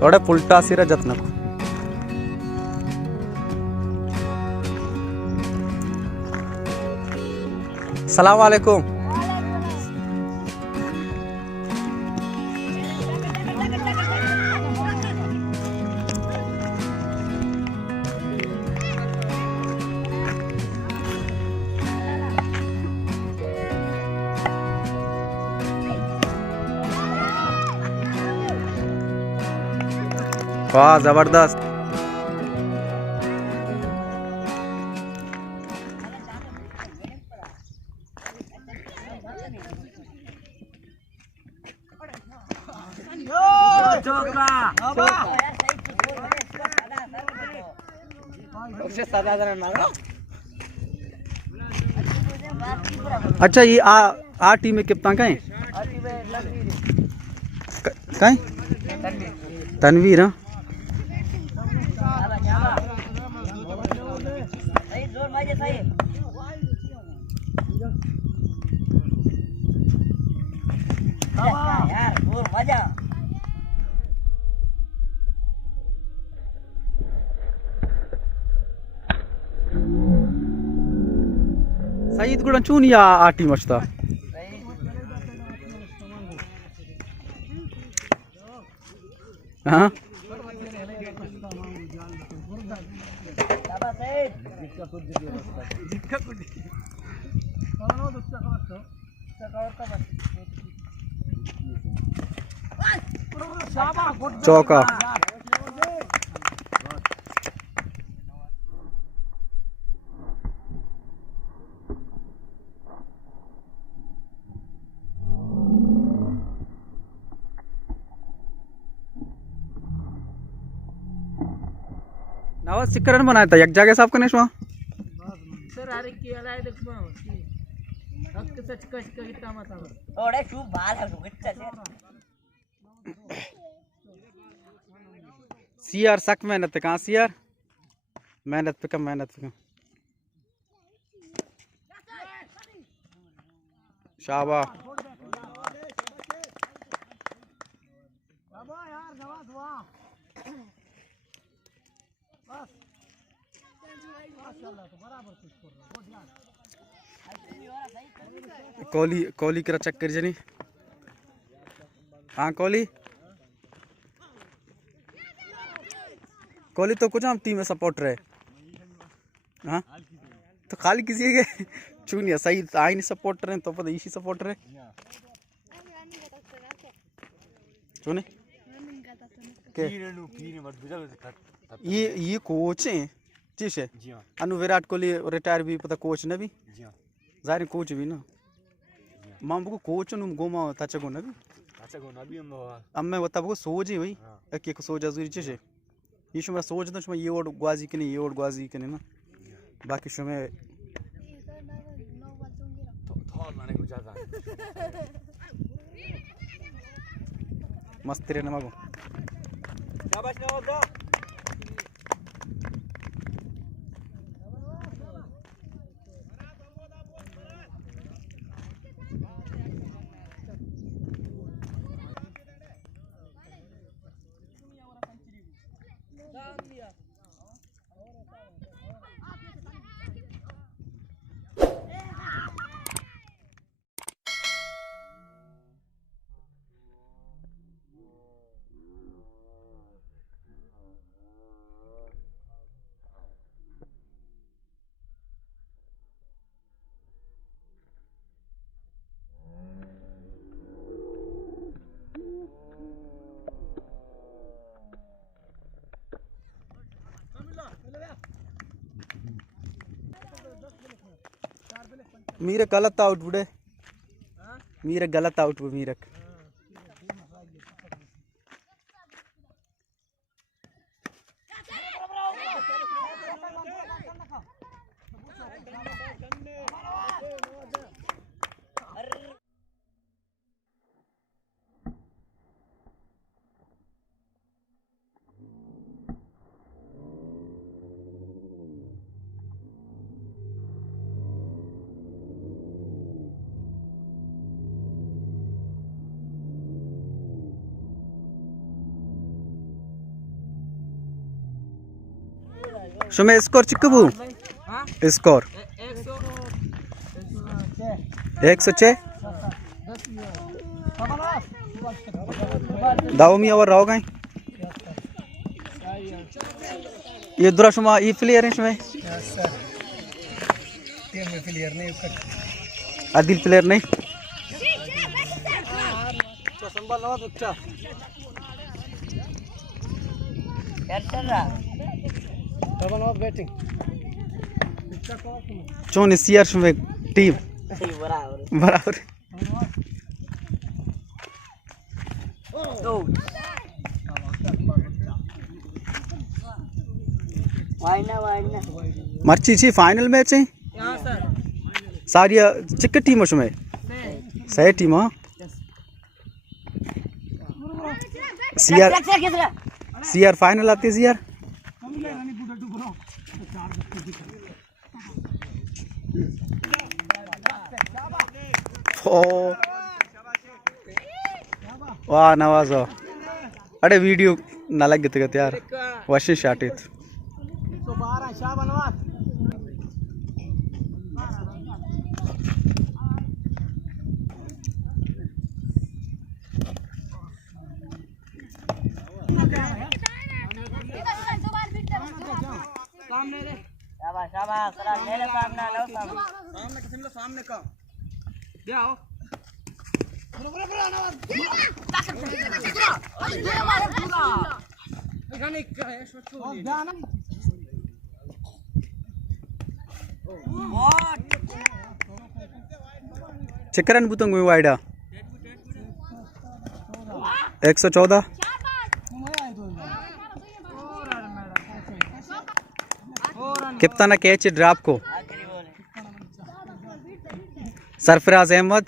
थोड़े पुल्टा सिरा जत्न को सलाम वालेकुम। वाह जबरदस्त। अच्छा ये आ टीम में कितना का है? तनवीर। हाँ सईद गुड़ा चून या आ टीम अच्छा हाँ चौका। नवाज सिकरन बनाया था एक जगह साहब का नहीं सर अरे की आला है देखो हक सच कच कितना मत थोड़े शू बाल है कितना सीआर सक मेहनत कहाँ सीआर मेहनत पे कम मेहनत पे कम। शाबाश कोहली कोहली करा चक्कर जनी। हाँ कोहली कोहली तो कुछ हम टीम में सपोर्टर है। हाँ तो खाली किसी के चुनिया सही आई नहीं सपोर्टर है तो पता इसी सपोर्टर है चुने के ये कोच है चीज है अनु विराट कोहली रिटायर भी पता कोच ने भी जाहिर कोच भी ना मां को कोच नु गोमा ताचा को ना भी अब मैं बता को सोच ही भाई एक एक सोच जरूरी चीज है ये शुमा सोच तो शुमा ये और ग्वाजी के नहीं ये और ग्वाजी के नहीं ना बाकी शुमा मस्त रे नमागो शाबाश नवाज। मीरे गलत आउट बुढ़े मीरे गलत आउट वो मीरक शुमे स्कोर चिक्कबू स्कोर 106 दावमी और राव गए ये दुरा शुमा ई प्लेयर है शुमे टीम में प्लेयर नहीं आदिल प्लेयर नहीं संभाल लो बच्चा कैप्टन रहा डबल ऑफ बैटिंग चोन सीआर शुमे टीम बराबर वाइना मर्ची छी फाइनल मैच है हां सर सारी चिक टीम शुमे सही टीम हां सीआर फाइनल आती है सीआर ओ वाह नवाज अरे वीडियो ना लग गए यार वशी शॉट इट तो 12 शाबाश शाबाश शाबाश चला ले ले सामने लो सामने किसी में सामने का दे आओ चक्करन बुतंग में वाइडा 114 कप्तान कैच ड्रॉप को सरफराज अहमद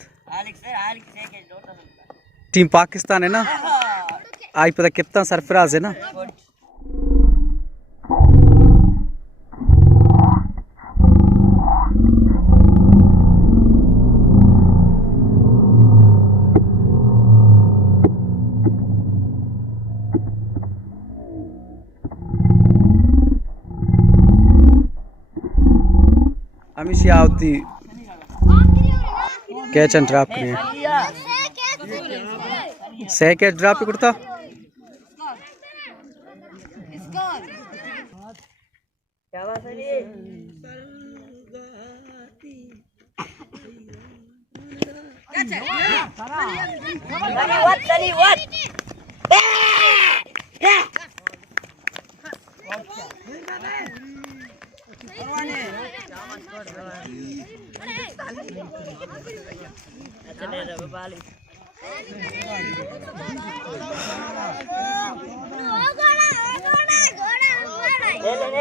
टीम पाकिस्तान है ना आई पता कप्तान सरफराज है ना हमेशा आवती कैच एंड ड्रॉप करिए सही कैच ड्रॉप पे करता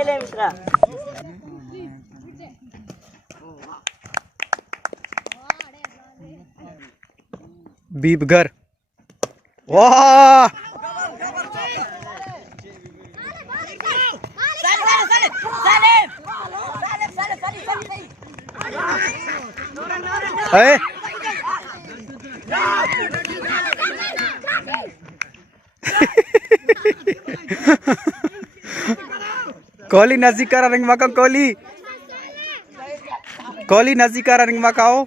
ले मिश्रा बीबगर वाह है कोहली नजीकारा रिंग मका कोहली नजीकारा रिंग मकाओ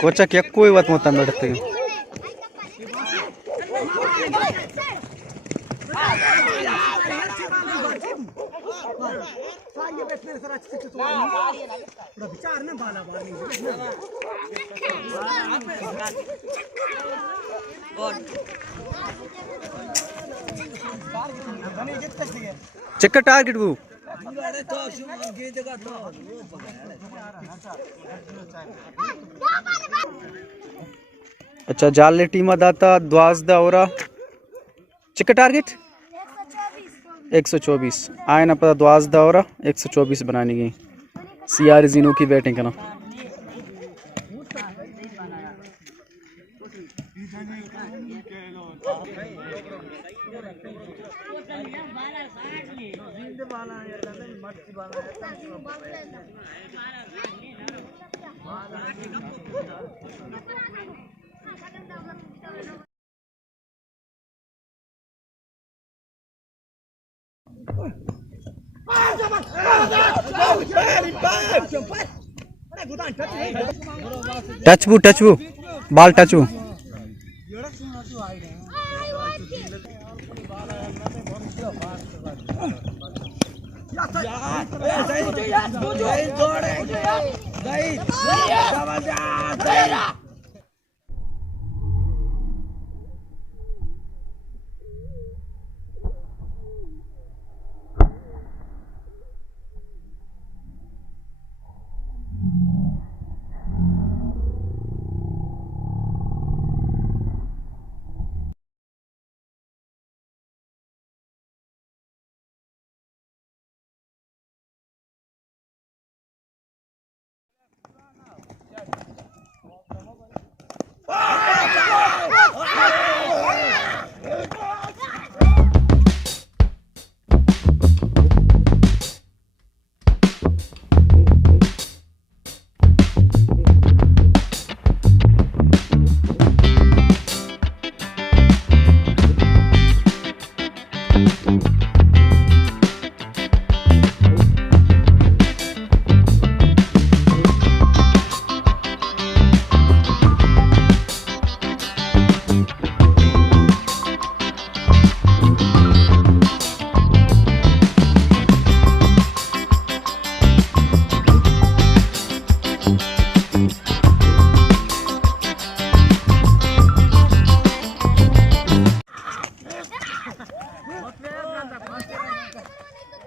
कोचक ఎక్కువ ಇವತ್ತು ಮೊತ್ತ ಬಿಡುತ್ತೆ ये बैठने सर अच्छे से तो पूरा विचार ना बाला बाली चेक का टारगेट वो अच्छा जाले टीम दाता द्वास दा औरा चेक का टारगेट 124 आए ना पता द्वास दा औरा 124 बनानी गई सीआर जीनो की बैटिंग करना टच वो बॉल टच वो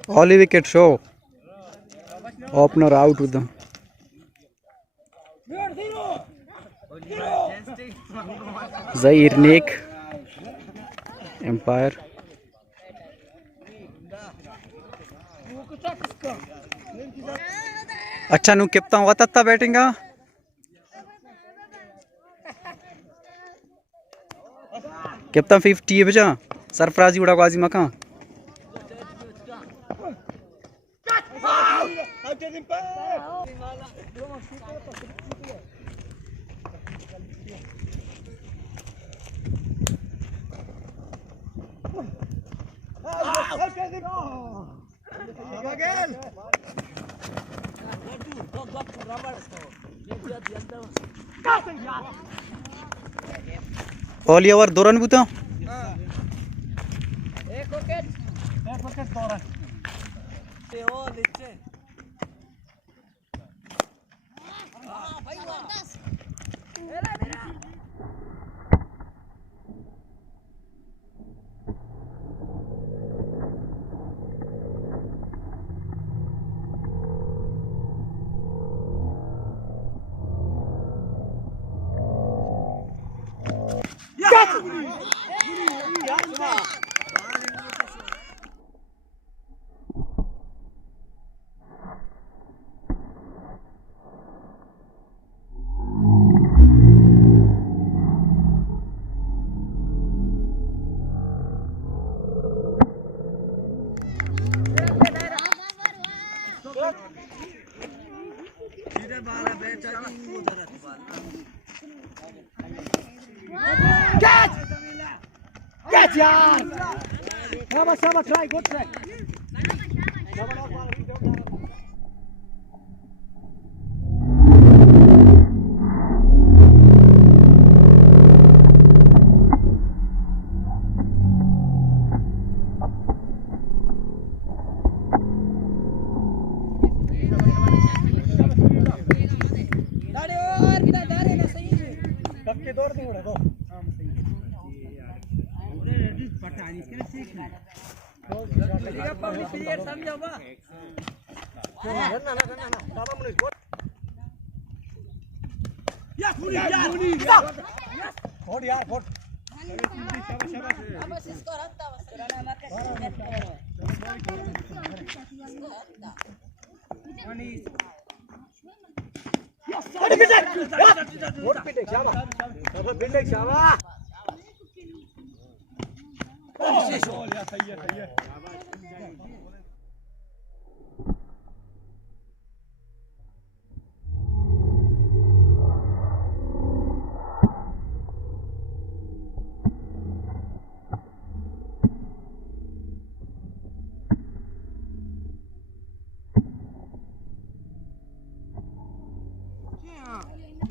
Only wicket show. Opener out with them. Zair Nik, Empire. अच्छा नु कितना हुआ था बैटिंग का कितना 50 है बजा सरफराजी उड़ा गाजी मका ऑल ओवर 2 रन बुता एक विकेट 2 रन ते ओ नीचे भाई मेरा Get yaar! Shaba, try, good try.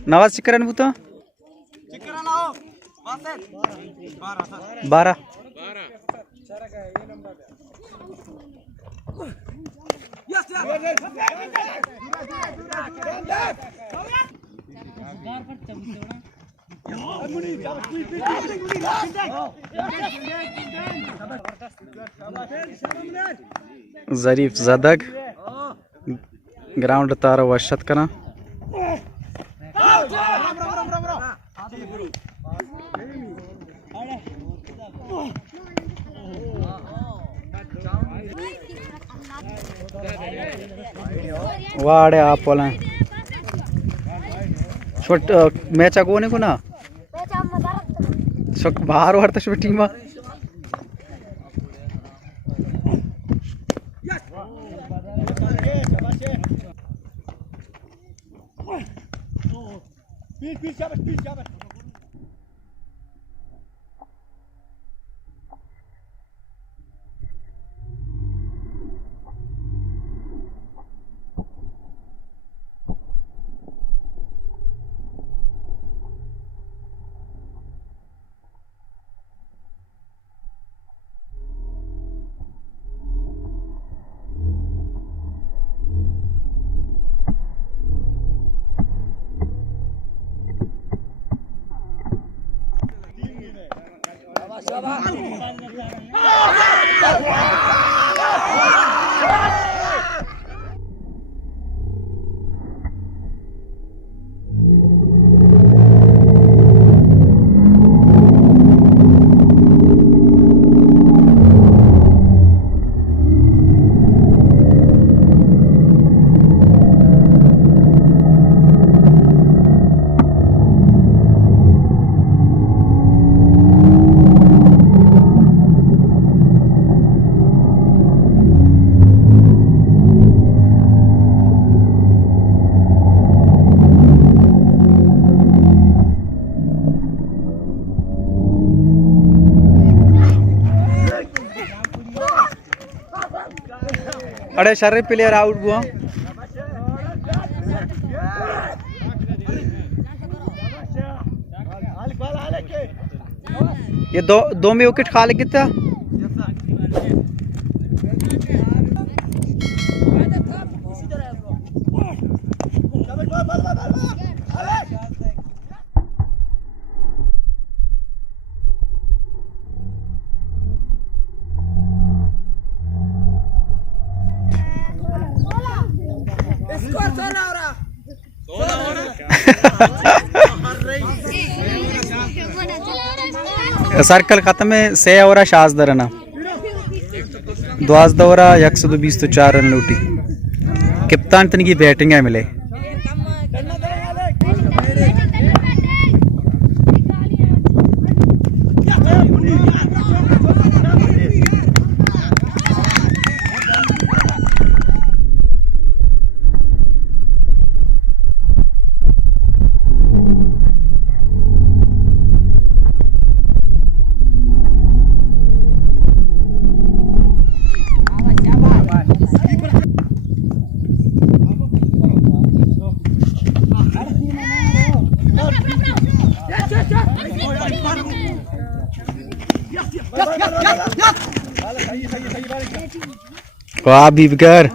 Nawaz चिकरन भूत 12 ज़रीफ ज़दग ग्राउंड तारो वशत करा वाड़े आप बोला छोट मैच कोने को ना शक बाहर वार तश टीम अरे शरीफ प्लेयर आउट हुआ ये दो में विकेट खा ले कितना सर्कल खत्म है 6 ओवर शाज दरना 12 ओवर 124 रन लूटी कप्तान तन की बैटिंग है मिले वाह बीबकर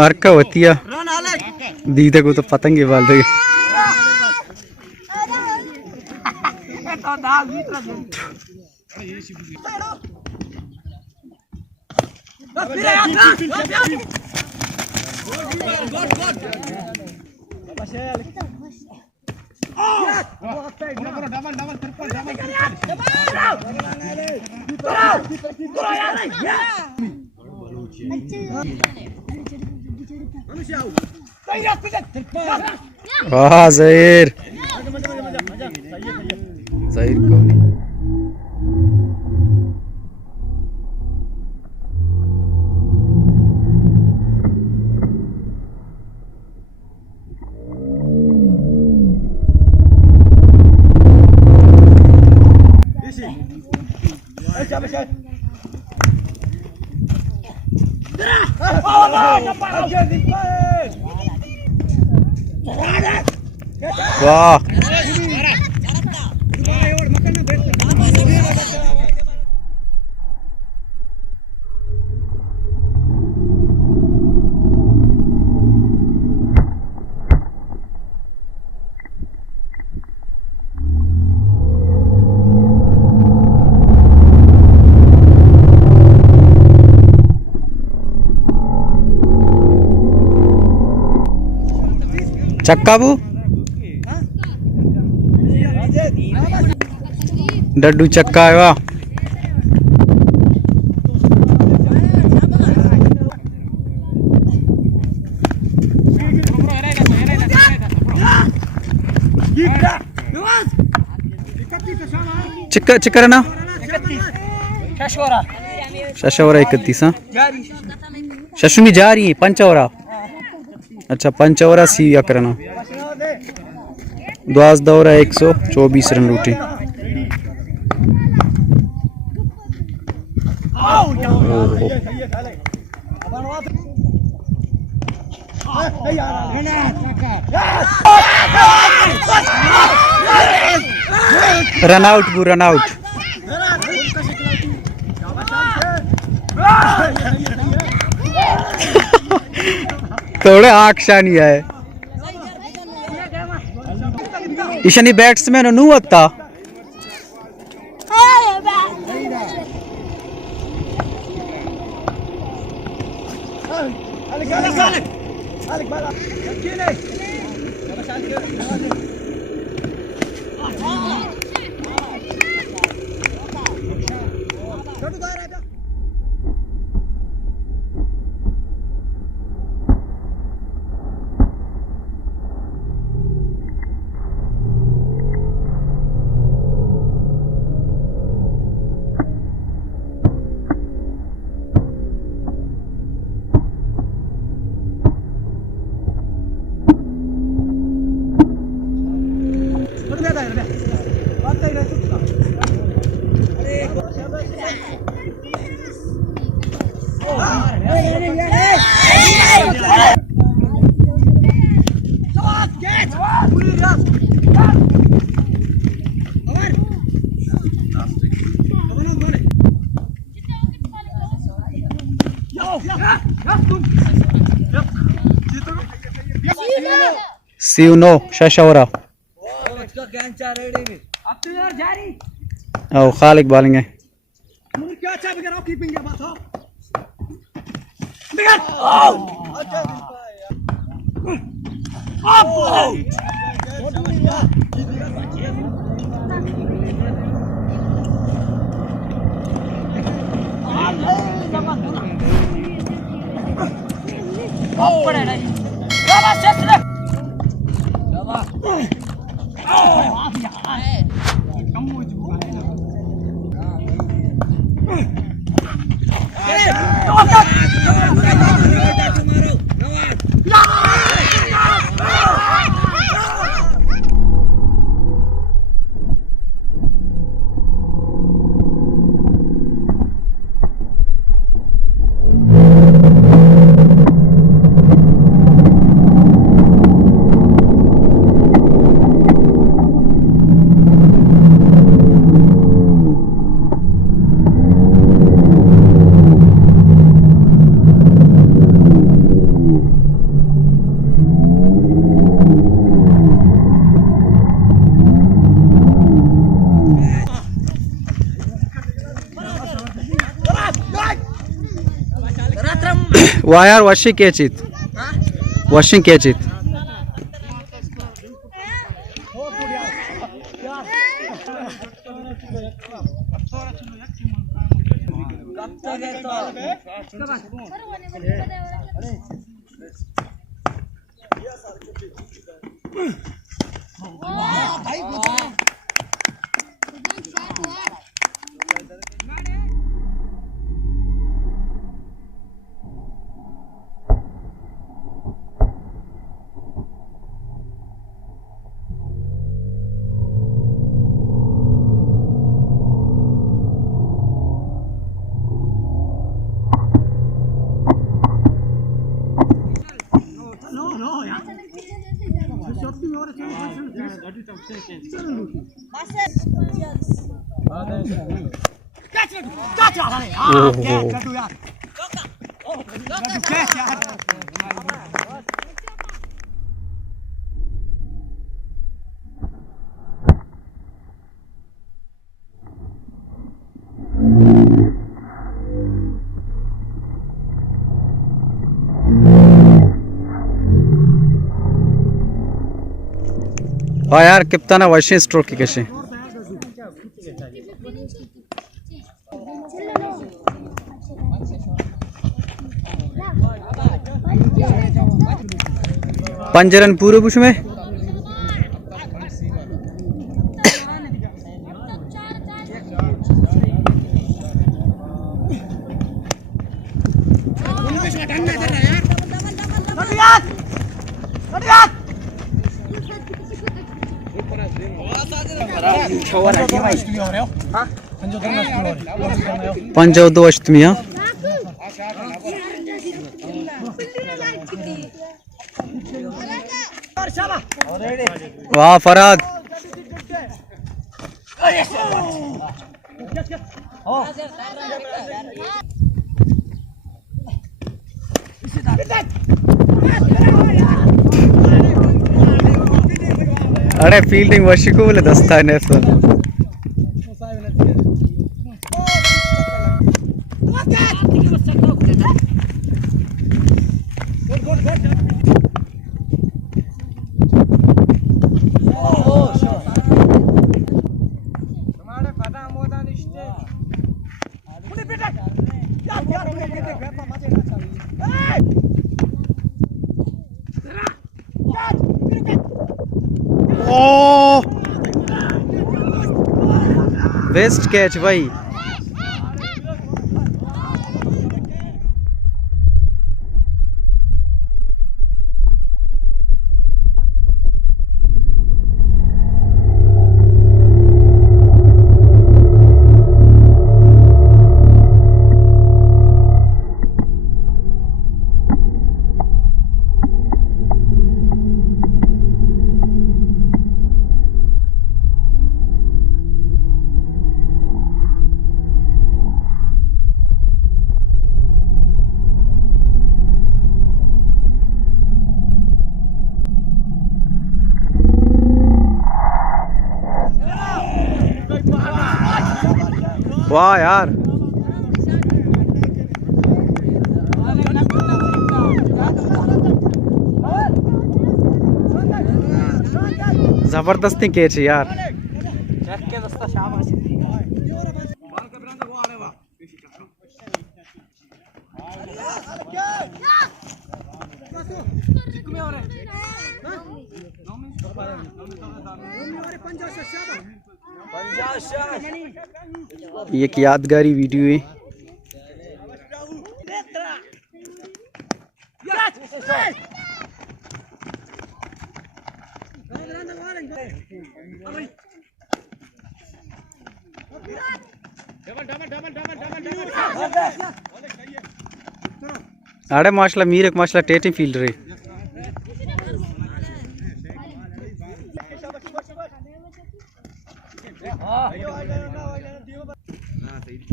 अर्का होती है दीदा को तो पतंगे बाल रही वाह ज़हीर ज़हीर कौन वाह चक्का बू डड्डू चक्का है वाह चिक्का चिक्कर ना शशवरा 31 हाँ शशुमी जा रही है पंचवरा अच्छा पंचवरा सी या करना द्वास दौरा 124 रन लूटे रन आउट बू रन आउट थोड़े आक्षानी है ईशानी बैट्समैन नु होता सिवनो शशवरा ओ खालिक बॉलिंग है वाह यार वशी केचित वॉशिंग केचित वाह यार किप्ताना वशी स्ट्रोक की कशी पंजरन पूरे बुश में पंजो अष्टमी हाँ वाह फराद अरे फील्डिंग वशी को बोले दस्ता है बेस्ट कैच भाई वाह यार जबरदस्ती कैच यार ये एक यादगारी वीडियो है। आड़े माशाल्लाह मीर एक माशाल्लाह टेटी फील्डर है।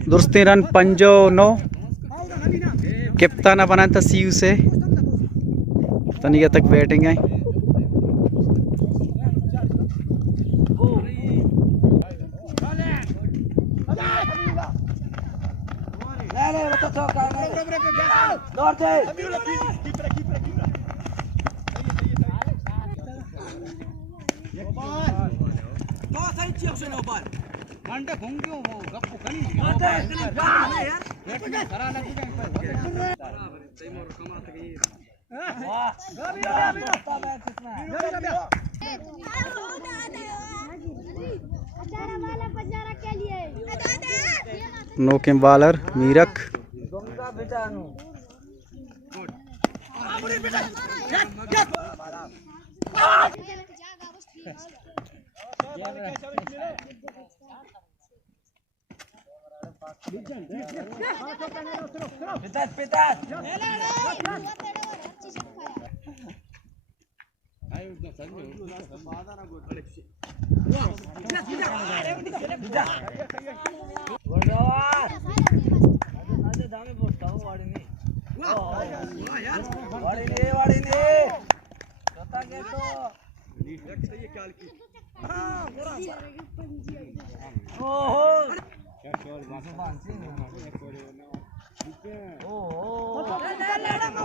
दोस्ती रन 5-9 कप्ताना बना था सीयू से तनिया तक बैटिंग है। नो केम बॉलर मीरक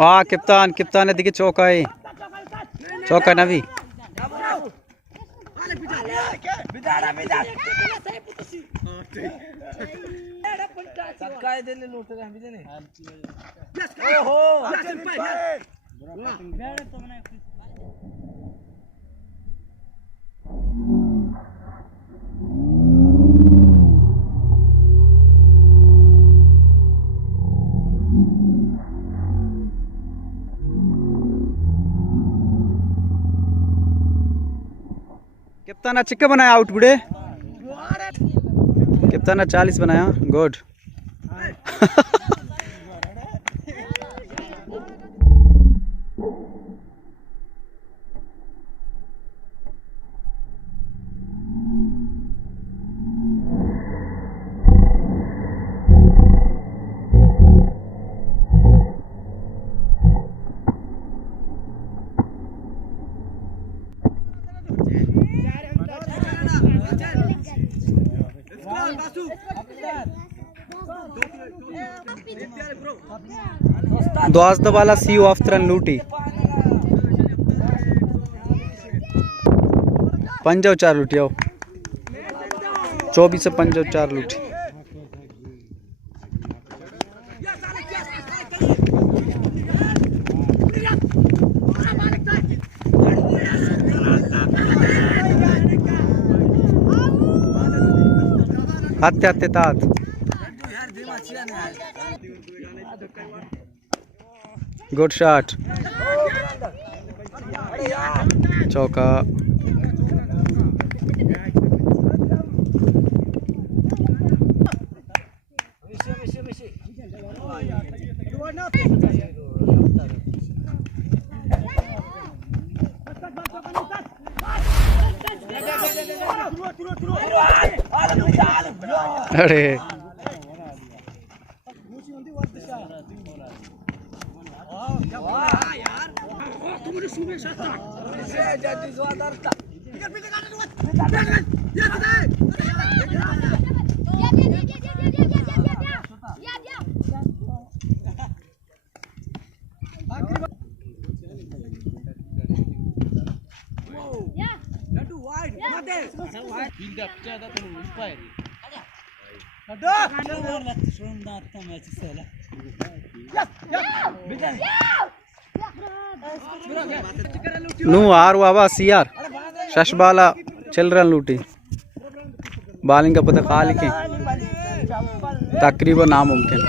वाह कप्तान कप्तान दिखे चौका है चौका नवी कप्ताना चिक्का बनाया आउट बुढ़े कप्ताना 40 बनाया गुड द्वास दबाला सी ऑफ त्रन लूटी पंजाब 4 लूटी आओ 24 से पंजाब 4 लूटी हत्ते हत्ते तात गुड शॉट चौका अरे नु आर वाबा सीआर शशबाला चिल्ड्रन लूटी बालिंग का पता खाली के तकरीबन नामुमकिन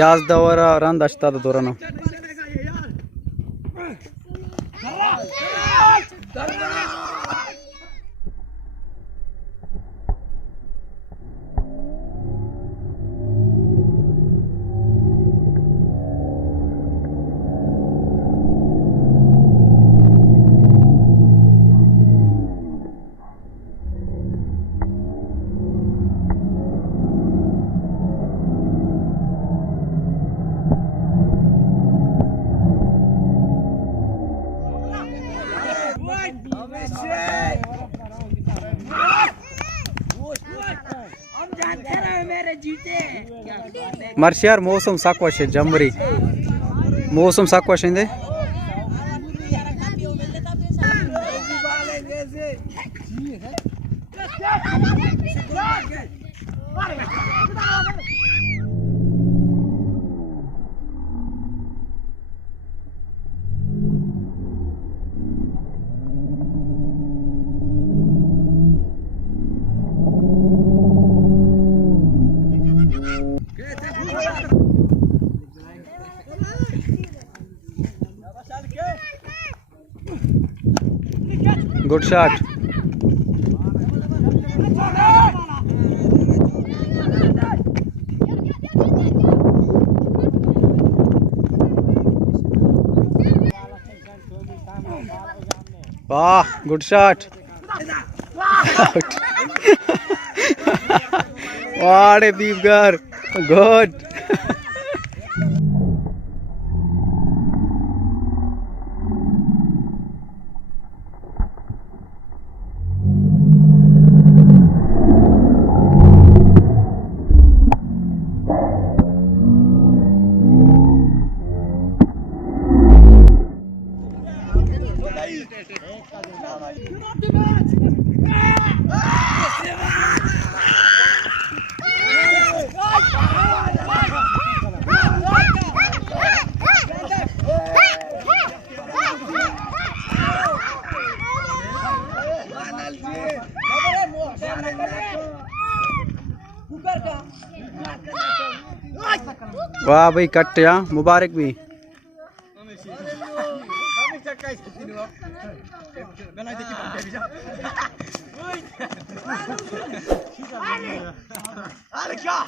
याज दवरा रंद अश्ता दोरना मेरे जीते मर्शियार मौसम साक्वाश जमरी मौसम साक्वाश इंदे गुड शॉट वाह गुड शॉट वाह दीपगर गुड वाह भाई कट या मुबारक भी अरे क्या